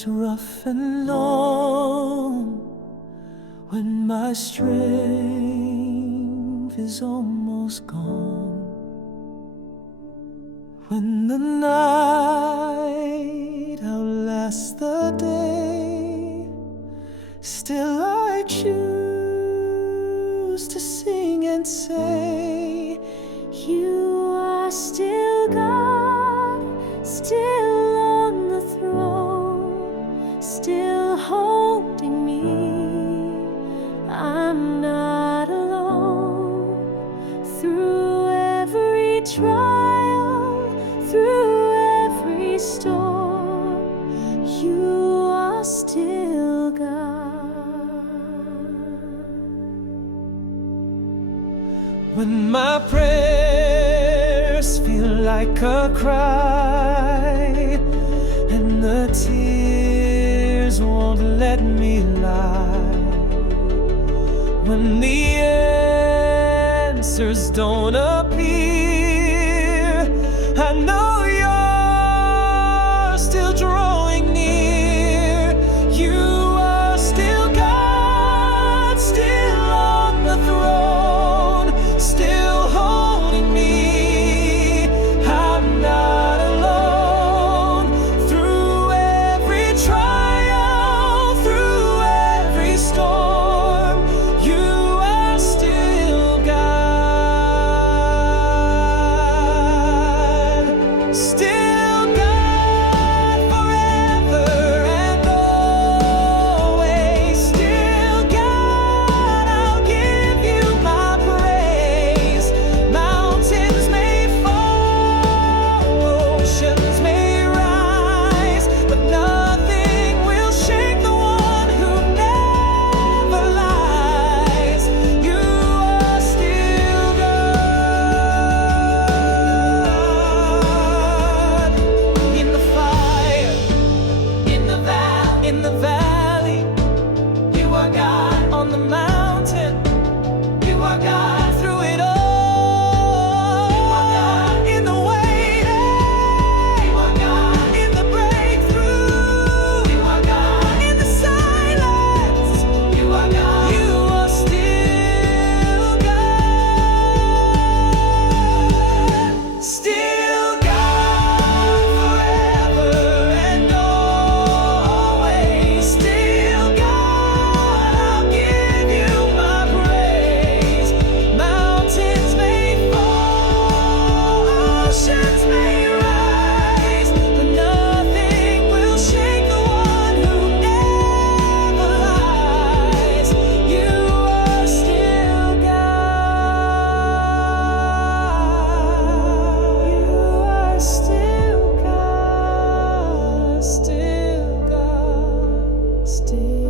gets rough and long, when my strength is almost gone, when the night outlasts the day, still I choose to sing and say, you are still God, still on the throne, still holding me. I'm not alone. Through every trial, through every storm, you are still God. When my prayers feel like a cry, and the tears won't let me lie, when the answers don't appear, I know you're still drawing near. You are still God, still on the throne, still holding me. I'm not alone. Through every trial, through every storm, you are still God. Still God forever and always. Still God, I'll give you my praise. Mountains may fall, oceans may rise, but nothing will shake the one who never lies. You are still God. In the fire, in the valley, you are God. On the mountain, you are God. Through it all, you are God. In the waiting, you are God. In the breakthrough, you are God. In the silence, you are God. You are still God. Still God forever and always. Still God, I'll give you my praise. Mountains may fall, oceans may rise, but nothing will shake the one who never lies. You are still God. You are still God, still God, still